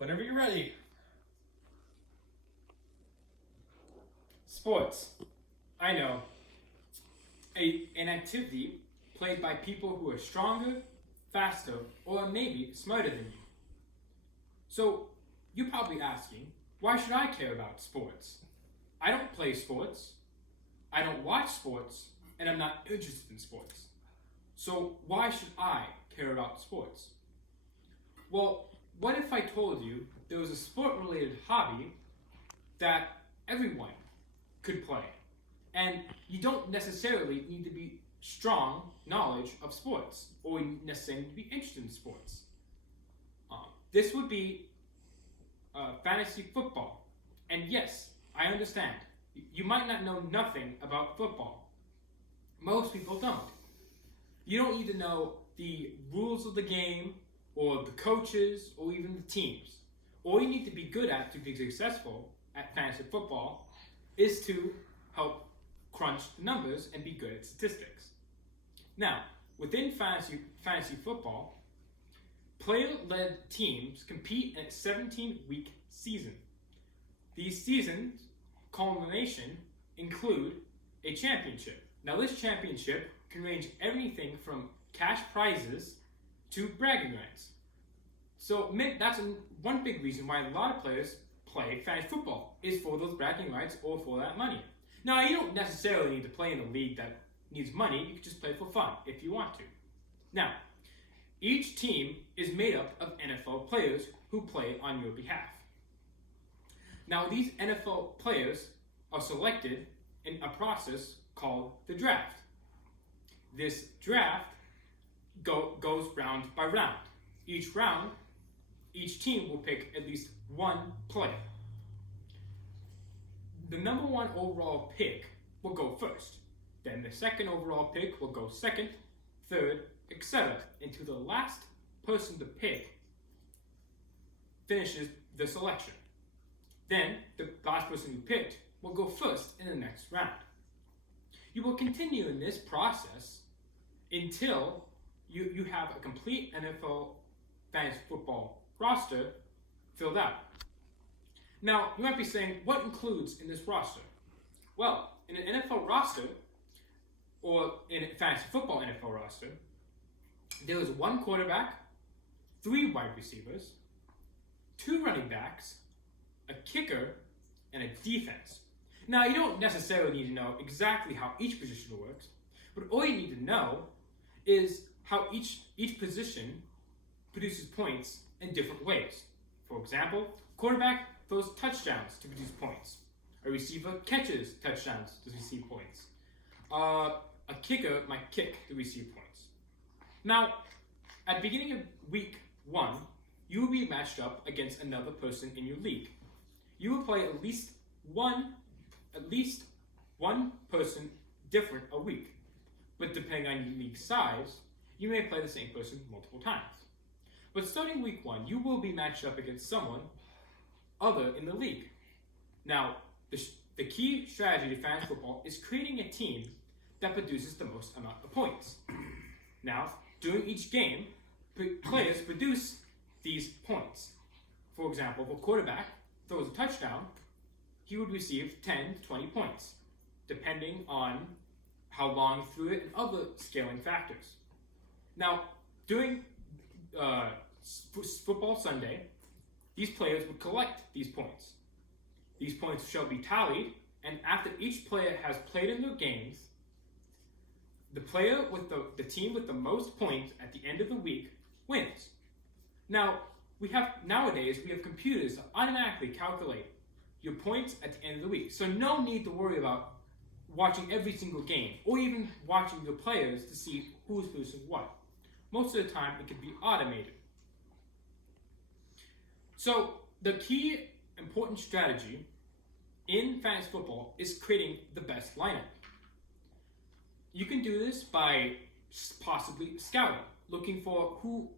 Whenever you're ready. Sports. I know. An activity played by people who are stronger, faster, or maybe smarter than you. So, you're probably asking, why should I care about sports? I don't play sports, I don't watch sports, and I'm not interested in sports. So, why should I care about sports? Well, what if I told you there was a sport-related hobby that everyone could play? And you don't necessarily need to be strong knowledge of sports or necessarily need to be interested in sports. This would be fantasy football. And yes, I understand. You might not know nothing about football. Most people don't. You don't need to know the rules of the game or the coaches or even the teams. All you need to be good at to be successful at fantasy football is to help crunch the numbers and be good at statistics. Now, within fantasy football, player-led teams compete in a 17-week season. These seasons' culmination include a championship. Now, this championship can range everything from cash prizes to bragging rights. So that's one big reason why a lot of players play fantasy football, is for those bragging rights or for that money. Now, you don't necessarily need to play in a league that needs money. You can just play for fun if you want to. Now, each team is made up of NFL players who play on your behalf. Now, these NFL players are selected in a process called the draft. This draft goes round by round. Each round, each team will pick at least one player. The number one overall pick will go first. Then the second overall pick will go second, third, etc. Until the last person to pick finishes the selection. Then the last person who picked will go first in the next round. You will continue in this process until you have a complete NFL fantasy football roster filled out. Now, you might be saying, what includes in this roster? Well, in an NFL roster, or in a fantasy football NFL roster, there is one quarterback, 3 wide receivers, 2 running backs, a kicker, and a defense. Now, you don't necessarily need to know exactly how each position works, but all you need to know is how each position produces points in different ways. For example, quarterback throws touchdowns to produce points. A receiver catches touchdowns to receive points. A kicker might kick to receive points. Now, at the beginning of week 1, you will be matched up against another person in your league. You will play at least one person different a week. But depending on your league size, you may play the same person multiple times. But starting week 1, you will be matched up against someone other in the league. Now, the key strategy to fantasy football is creating a team that produces the most amount of points. Now, during each game, players produce these points. For example, if a quarterback throws a touchdown, he would receive 10 to 20 points, depending on how long he threw it and other scaling factors. Now, during football Sunday, these players would collect these points. These points shall be tallied, and after each player has played in their games, the player with the team with the most points at the end of the week wins. Now, nowadays we have computers that automatically calculate your points at the end of the week. So no need to worry about watching every single game or even watching your players to see who's producing what. Most of the time it can be automated. So the key important strategy in fantasy football is creating the best lineup. You can do this by possibly scouting, looking for who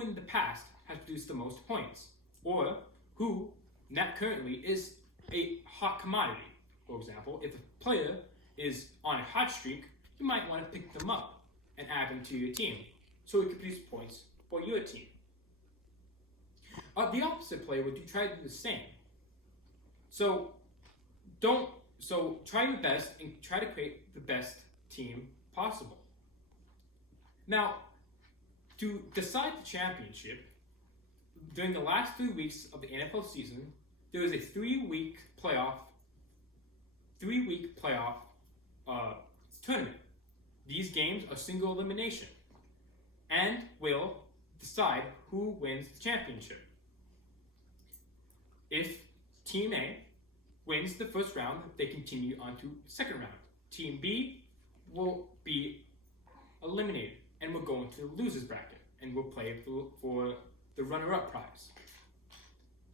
in the past has produced the most points, or who not currently is a hot commodity. For example, if a player is on a hot streak, you might want to pick them up and add them to your team so it can produce points for your team. the opposite player would try to do the same. So try your best and try to create the best team possible. Now, to decide the championship, during the last 3 weeks of the NFL season, there is a 3-week playoff tournament. These games are single elimination and will decide who wins the championship. If Team A wins the first round, they continue on to the second round. Team B will be eliminated and will go into the loser's bracket and will play for the runner-up prize.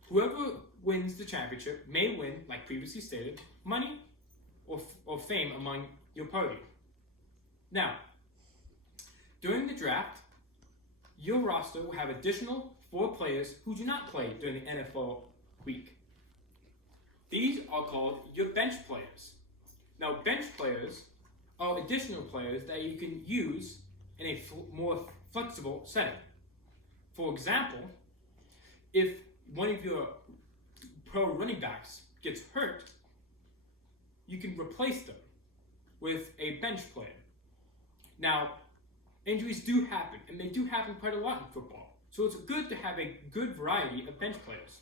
Whoever wins the championship may win, like previously stated, money or fame among your party. Now, during the draft, your roster will have additional 4 players who do not play during the NFL week. These are called your bench players. Now, bench players are additional players that you can use in a more flexible setting. For example, if one of your pro running backs gets hurt, you can replace them with a bench player. Now, injuries do happen, and they do happen quite a lot in football. So it's good to have a good variety of bench players.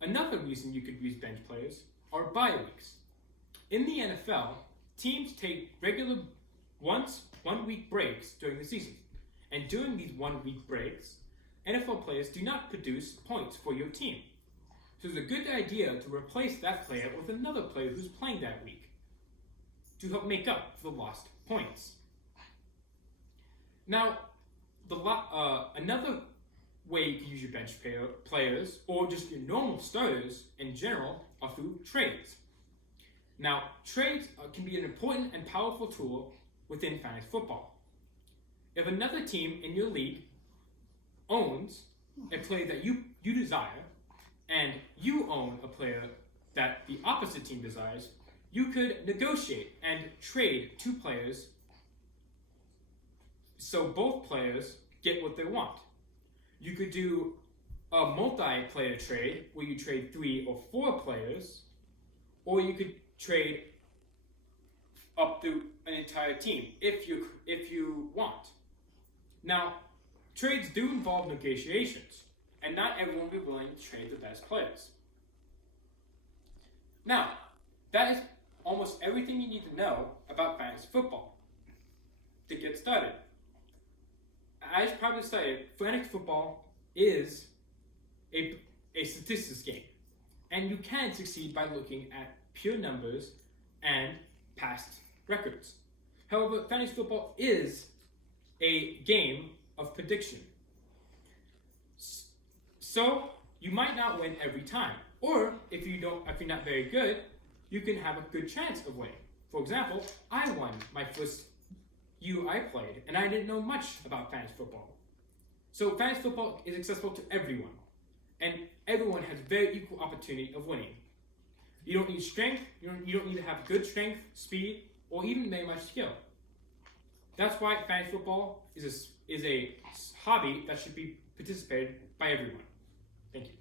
Another reason you could use bench players are bye weeks. In the NFL, teams take regular 1-week breaks during the season. And during these 1-week breaks, NFL players do not produce points for your team. So it's a good idea to replace that player with another player who's playing that week to help make up for the lost points. Now, another way you can use your bench players, or just your normal starters in general, are through trades. Now, trades can be an important and powerful tool within fantasy football. If another team in your league owns a player that you desire, and you own a player that the opposite team desires, you could negotiate and trade 2 players so both players get what they want. You could do a multi-player trade where you trade 3 or 4 players, or you could trade up to an entire team if you want. Now, trades do involve negotiations, and not everyone will be willing to trade the best players. Now, that is almost everything you need to know about fantasy football. To get started, as probably stated, fantasy football is a statistics game, and you can succeed by looking at pure numbers and past records. However, fantasy football is a game of prediction. So you might not win every time, or if you're not very good, you can have a good chance of winning. For example, I won my first I played, and I didn't know much about fantasy football. So fantasy football is accessible to everyone, and everyone has very equal opportunity of winning. You don't need strength, you don't need to have good strength, speed, or even very much skill. That's why fantasy football is a hobby that should be participated by everyone. Thank you.